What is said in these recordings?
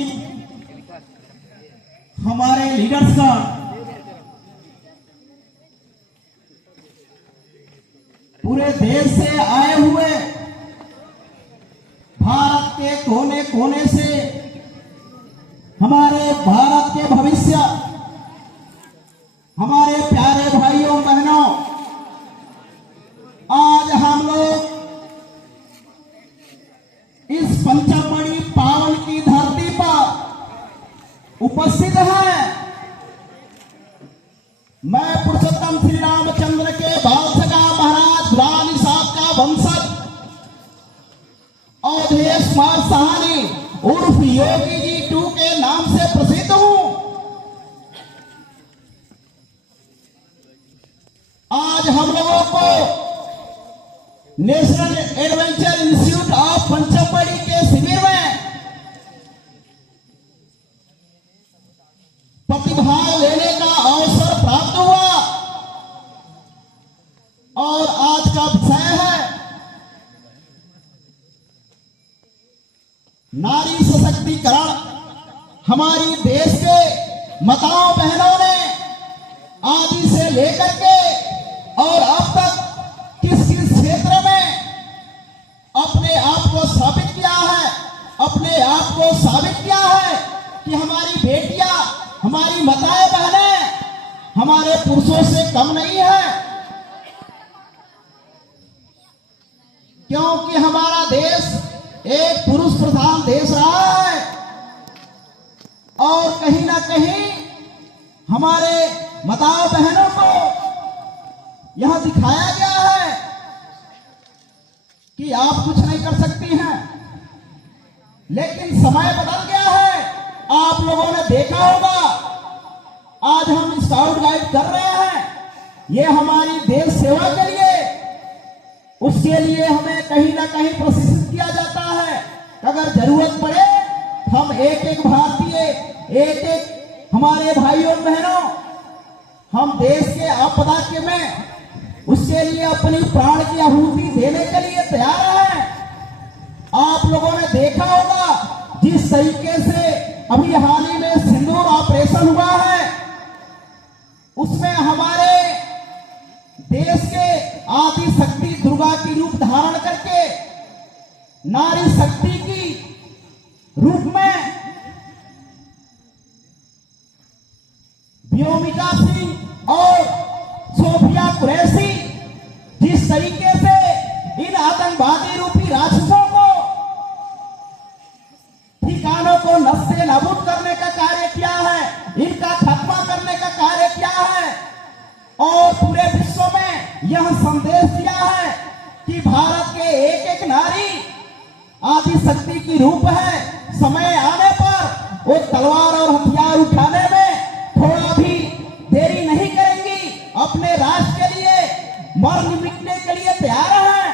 मुश्किल हमारे लीडर्स का पूरे देश से आए हुए भारत के कोने कोने से हमारे भारत के भविष्य, हमारे प्यारे भाइयों बहनों, आज हम लोग इस पंचमढ़ी पावन की धरती पर उपस्थित हैं। मैं पुरुषोत्तम श्री रामचंद्र के बालसगा महाराज रानी साहब का वंशज अवधेश कुमार साहनी उर्फ योगी जी 2 के नाम से प्रसिद्ध हूं। आज हम लोगों को national adventure institute of Pachmarhi के शिविर में प्रतिभाग लेने का अवसर प्राप्त हुआ और आज का विषय है नारी सशक्तिकरण। हमारी देश के माताओं बहनों ने आदि से लेकर के और अब तक किस किस क्षेत्र में अपने आप को साबित किया है, अपने आप को साबित किया है कि हमारी बेटियां, हमारी माताएं बहनें हमारे पुरुषों से कम नहीं है। क्योंकि हमारा देश एक पुरुष प्रधान देश रहा है और कहीं ना कहीं हमारे माताओं बहनों को यह दिखाया गया है कि आप कुछ नहीं कर सकती हैं। लेकिन समय बदल गया है। आप लोगों ने देखा होगा, आज हम स्काउट गाइड कर रहे हैं, ये हमारी देश सेवा के लिए, उसके लिए हमें कहीं ना कहीं प्रशिक्षित किया जाता है। अगर जरूरत पड़े हम एक एक भारतीय, एक एक हमारे भाइयों बहनों, हम देश के आपदा के में उसके लिए अपनी प्राण की आहुति देने के लिए तैयार हैं। आप लोगों ने देखा होगा जिस तरीके से अभी हाल ही में सिंदूर ऑपरेशन हुआ है, उसमें हमारे देश के आदि शक्ति दुर्गा की रूप धारण करके नारी शक्ति की रूप में व्योमिका सिंह और सोफिया कुरैशी जिस तरीके से इन आतंकवादी रूपी राक्षसों को ठिकानों को नष्ट नाबूद करने का कार्य किया है, इनका खात्मा करने का कार्य किया है और पूरे विश्व में यह संदेश दिया है कि भारत के एक एक नारी आदि शक्ति की रूप है। समय आने पर वो तलवार और हथियार उठाने में थोड़ा भी देरी नहीं करेंगी, अपने राष्ट्र के लिए मरने मिटने के लिए तैयार हैं।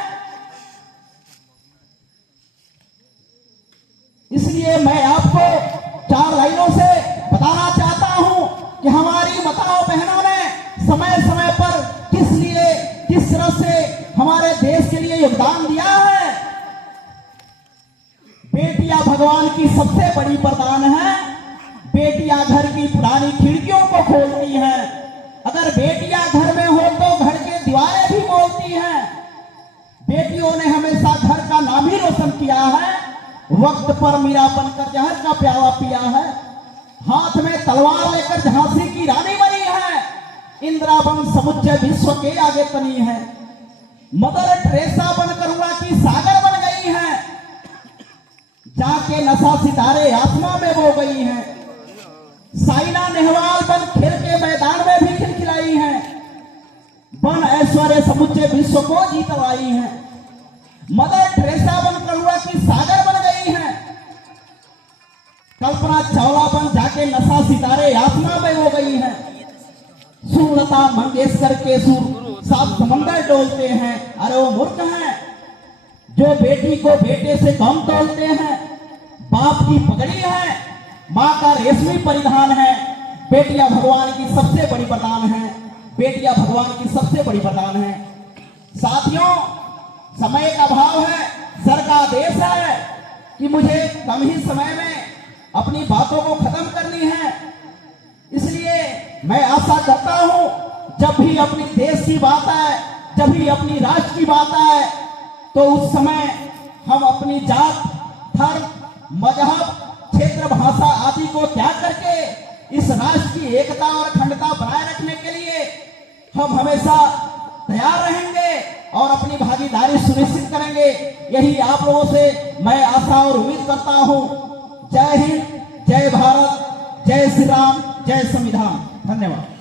इसलिए मैं आपको 4 लाइनों से बताना चाहता हूं कि हमारी माताओं बहनों ने समय समय पर किस तरह से हमारे देश के लिए योगदान दिया है। बेटियां भगवान की सबसे बड़ी वरदान है। बेटियां घर की पुरानी खिड़कियों को खोलती हैं। अगर बेटियां घर में हो तो घर के दीवारें भी बोलती हैं। बेटियों ने हमेशा घर का नाम ही रोशन किया है। वक्त पर मीरा बनकर जहर का प्याला पिया है। हाथ में तलवार लेकर झांसी की रानी बनी है। इंदिरा बन समुच्चय विश्व के आगे बनी है। मदर टेरेसा बनकर उड़ा की सागर बन गई है। जाके नशा सितारे आत्मा में वो गई है। साइना नेहवाल बन खेल के मैदान में भी खिलखिलाई है। बन ऐश्वर्य समुच्चय विश्व को जीतवाई है। मदर टेरेसा बनकर उड़ा की सागर बन गई है। कल्पना चावला बन जाके नशा सितारे आत्मा में वो गई है। सुलता मंगेशकर के सुर सात समंदर डोलते हैं। अरे वो मूर्ख हैं जो बेटी को बेटे से कम तोलते हैं। बाप की पगड़ी है, माँ का रेशमी परिधान है। बेटियां भगवान की सबसे बड़ी वरदान है। बेटियां भगवान की सबसे बड़ी वरदान है। साथियों, समय का अभाव है, सर का आदेश है कि मुझे कम ही समय में अपनी बातों को खत्म करनी है। इसलिए मैं आशा करता हूं जब भी अपनी देश की बात आए, जब भी अपनी राष्ट्र की बात आए, तो उस समय हम अपनी जात, धर्म, मजहब, क्षेत्र, भाषा आदि को त्याग करके इस राष्ट्र की एकता और अखंडता बनाए रखने के लिए हम हमेशा तैयार रहेंगे और अपनी भागीदारी सुनिश्चित करेंगे। यही आप लोगों से मैं आशा और उम्मीद करता हूं। जय हिंद, जय भारत, जय श्री राम, जय संविधान। धन्यवाद।